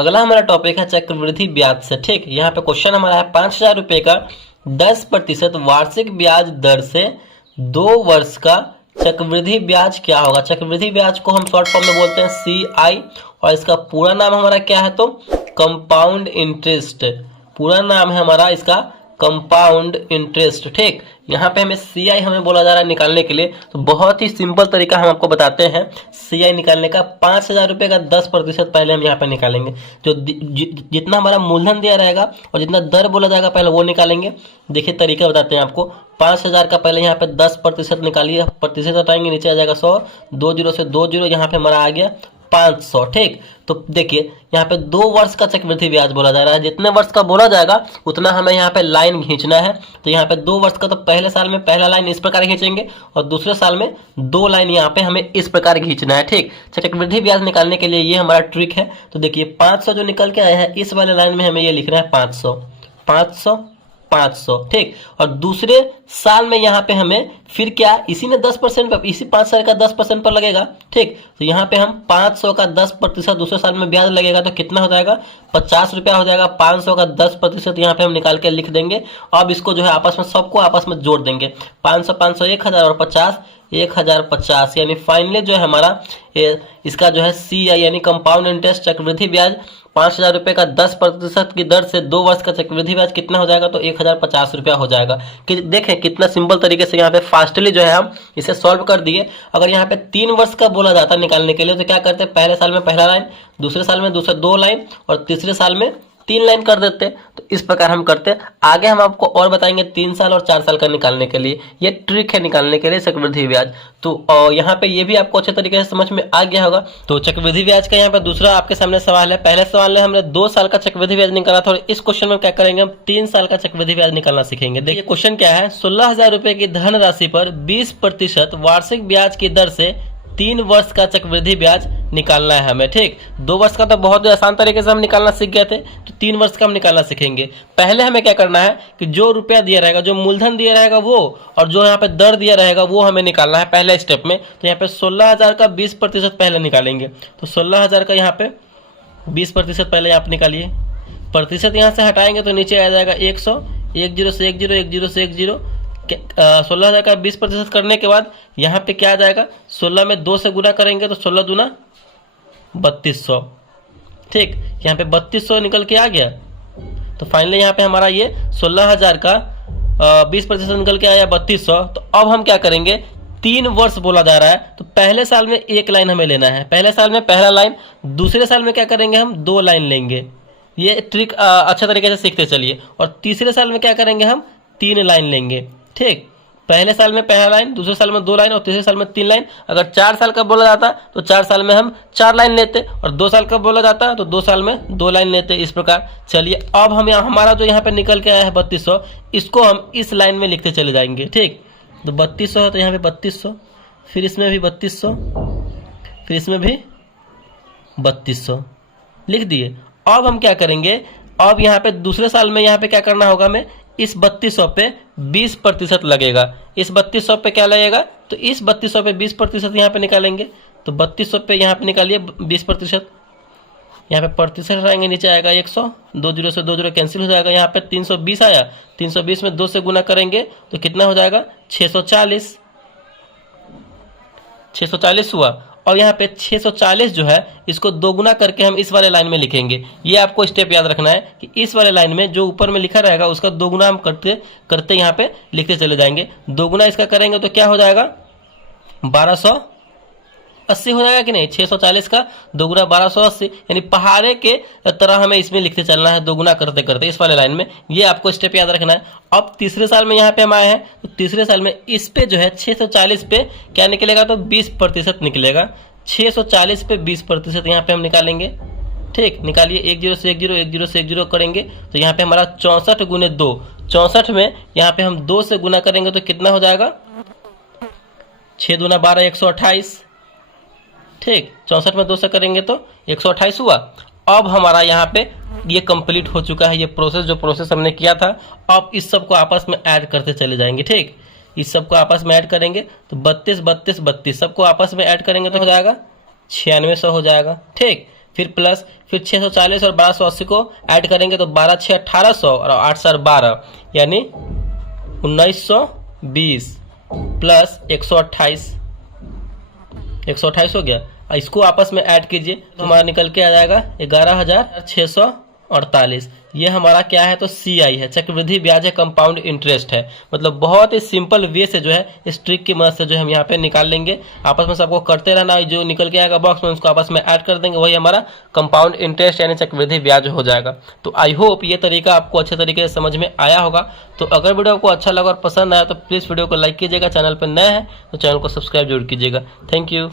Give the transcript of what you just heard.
अगला हमारा टॉपिक है चक्रवृद्धि ब्याज से। ठीक, यहाँ पे क्वेश्चन हमारा है 5,000 रुपए का 10% वार्षिक ब्याज दर से 2 वर्ष का चक्रवृद्धि ब्याज क्या होगा। चक्रवृद्धि ब्याज को हम शॉर्ट फॉर्म में बोलते हैं CI, और इसका पूरा नाम हमारा क्या है तो कंपाउंड इंटरेस्ट। पूरा नाम है हमारा इसका कंपाउंड इंटरेस्ट। ठीक, यहाँ पे हमें CI हमें बोला जा रहा है निकालने के लिए, तो बहुत ही सिंपल तरीका हम आपको बताते हैं CI निकालने का। 5,000 रुपए का 10% पहले हम यहाँ पे निकालेंगे। जो जितना हमारा मूलधन दिया रहेगा और जितना दर बोला जाएगा पहले वो निकालेंगे। देखिए तरीका बताते हैं आपको। 5,000 का पहले यहाँ पे 10% निकालिए, प्रतिशत हटाएंगे, नीचे आ जाएगा 100, 2 जीरो से 2 जीरो, यहाँ पे हमारा आ गया 500। ठीक, तो देखिए यहाँ पे 2 वर्ष का चक्रवृद्धि ब्याज बोला जा रहा है। जितने वर्ष का बोला जाएगा उतना हमें यहाँ पे लाइन खींचना है। तो यहाँ पे 2 वर्ष का, तो पहले साल में पहला लाइन इस प्रकार खींचेंगे और दूसरे साल में 2 लाइन यहाँ पे हमें इस प्रकार खींचना है। ठीक, चक्रवृद्धि ब्याज निकालने के लिए ये हमारा ट्रिक है। तो देखिए 500 जो निकल के आया है, इस वाले लाइन में हमें ये लिखना है 500 500 500। ठीक, और दूसरे साल में यहाँ पे हमें फिर क्या, इसी ने 10% पर, इसी 5,000 का 10% पर लगेगा। ठीक, तो यहाँ पे हम 500 का 10% दूसरे साल में ब्याज लगेगा, तो कितना हो जाएगा 50 रुपया हो जाएगा। 500 का 10% यहाँ पे हम निकाल के लिख देंगे। अब इसको जो है आपस में सबको आपस में जोड़ देंगे। 500 500 1000 और 50 1050, यानी फाइनली जो है हमारा इसका जो है CI यानी कंपाउंड इंटरेस्ट चक्रवृद्धि ब्याज 5,000 रुपए का 10% की दर से 2 वर्ष का चक्रवृद्धि ब्याज कितना हो जाएगा तो 1050 रुपया हो जाएगा। कि देखें कितना सिंपल तरीके से यहाँ पे फास्टली जो है हम इसे सॉल्व कर दिए। अगर यहाँ पे 3 वर्ष का बोला जाता निकालने के लिए तो क्या करते, पहले साल में पहला लाइन, दूसरे साल में दूसरे 2 लाइन और तीसरे साल में 3 लाइन कर देते। तो इस प्रकार हम करते। आगे हम आपको और बताएंगे 3 साल और 4 साल का निकालने के लिए। ये ट्रिक है निकालने के लिए चक्रवृद्धि ब्याज। तो यहाँ पे ये भी आपको अच्छे तरीके से समझ में आ गया होगा। तो चक्रवृद्धि ब्याज का यहाँ पे दूसरा आपके सामने सवाल है। पहले सवाल में हमने 2 साल का चक्रवृद्धि ब्याज निकाला था और इस क्वेश्चन में क्या करेंगे, हम 3 साल का चक्रवृद्धि ब्याज निकालना सीखेंगे। देखिए क्वेश्चन क्या है, 16,000 रुपए की धनराशि पर 20% वार्षिक ब्याज की दर से 3 वर्ष का चक्रवृद्धि ब्याज निकालना है हमें। ठीक, 2 वर्ष का तो बहुत आसान तरीके से हम निकालना सीख गए थे, तो 3 वर्ष का हम निकालना सीखेंगे। पहले हमें क्या करना है कि जो रुपया दिया रहेगा, जो मूलधन दिया रहेगा वो, और जो यहाँ पे दर दिया रहेगा वो हमें निकालना है पहले स्टेप में। तो यहाँ पे 16,000 का 20% पहले निकालेंगे। तो 16,000 का यहाँ पे 20% पहले आप निकालिए। प्रतिशत यहाँ से हटाएंगे तो नीचे आ जाएगा 100, 10 से 10 10 से 10। 16,000 का 20% करने के बाद यहाँ पे क्या आ जाएगा, 16 में 2 से गुना करेंगे तो 16 दूना 3200। ठीक, यहाँ पे 3200 निकल के आ गया। तो फाइनली यहाँ पे हमारा ये 16,000 का 20% निकल के आया 3200। तो अब हम क्या करेंगे, 3 वर्ष बोला जा रहा है तो पहले साल में 1 लाइन हमें लेना है। पहले साल में पहला लाइन, दूसरे साल में क्या करेंगे, हम 2 लाइन लेंगे। ये ट्रिक अच्छा तरीके से सीखते चलिए। और तीसरे साल में क्या करेंगे, हम 3 लाइन लेंगे। ठीक, पहले साल में पहला लाइन, दूसरे साल में 2 लाइन और तीसरे साल में 3 लाइन। अगर 4 साल का बोला जाता तो 4 साल में हम 4 लाइन लेते, और 2 साल का बोला जाता तो 2 साल में 2 लाइन लेते। इस प्रकार चलिए अब हम हमारा जो यहाँ पे निकल के आया है 3200, इसको हम इस लाइन में लिखते चले जाएंगे। ठीक, तो 3200 है तो यहाँ पे 3200, फिर इसमें भी 3200, फिर इसमें भी 3200 लिख दिए। अब हम क्या करेंगे, अब यहाँ पे दूसरे साल में यहाँ पे क्या करना होगा, हमें इस 3200 पे 20% लगेगा। इस 3200 पे क्या लगेगा, तो इस 3200 पे 20% यहाँ पे निकालेंगे। तो 3200 पे यहाँ पे निकालिए 20%। यहाँ पे प्रतिशत हटाएंगे, नीचे आएगा 100, 2 जीरो से 2 जीरो कैंसिल हो जाएगा। यहाँ पे 320 आया, 320 में 2 से गुना करेंगे तो कितना हो जाएगा 640 हुआ। और यहाँ पे 640 जो है इसको 2 गुना करके हम इस वाले लाइन में लिखेंगे। ये आपको स्टेप याद रखना है कि इस वाले लाइन में जो ऊपर में लिखा रहेगा उसका 2 गुना हम करते करते यहाँ पे लिखते चले जाएंगे। 2 गुना इसका करेंगे तो क्या हो जाएगा 1280 हो जाएगा कि नहीं। 640 का 2 गुना 1280, यानी पहाड़े के तरह हमें इसमें लिखते चलना है 2 गुना करते करते इस वाले लाइन में। ये आपको स्टेप याद रखना है। अब तीसरे साल में यहाँ पे हम आए हैं तो तीसरे साल में इस पे जो है 640 पे क्या निकलेगा, तो 20% निकलेगा। 640 पे 20% यहाँ पे हम निकालेंगे। ठीक, निकालिए 10 से 10 10 से 10 करेंगे तो यहाँ पे हमारा 64 गुने 2, 64 में यहाँ पे हम 2 से गुना करेंगे तो कितना हो जाएगा 6 दूना 12 128। ठीक, 64 में 2 से करेंगे तो 128 हुआ। अब हमारा यहाँ पे ये कंप्लीट हो चुका है, ये प्रोसेस जो प्रोसेस हमने किया था। अब इस सब को आपस में ऐड करते चले जाएंगे। ठीक, इस सब को आपस में ऐड करेंगे तो 32 32 32 सबको आपस में ऐड करेंगे तो हो जाएगा 9600 हो जाएगा। ठीक, फिर प्लस, फिर 640 और 1280 को ऐड करेंगे तो 12 6 1800 और 8 4 12 यानी 1920 प्लस 128 हो गया। इसको आपस में ऐड कीजिए तो हमारा निकल के आ जाएगा 11,648। ये हमारा क्या है तो CI है, चक्रवृद्धि ब्याज है, कंपाउंड इंटरेस्ट है। मतलब बहुत ही सिंपल वे से जो है इस ट्रिक की मदद से जो है हम यहाँ पे निकाल लेंगे। आपस में सबको करते रहना, जो निकल के आएगा बॉक्स में उसको आपस में ऐड कर देंगे, वही हमारा कंपाउंड इंटरेस्ट यानी चक्रवृद्धि ब्याज हो जाएगा। तो आई होप ये तरीका आपको अच्छे तरीके से समझ में आया होगा। तो अगर वीडियो आपको अच्छा लगा और पसंद आया तो प्लीज़ वीडियो को लाइक कीजिएगा, चैनल पर नए हैं तो चैनल को सब्सक्राइब जरूर कीजिएगा। Thank you.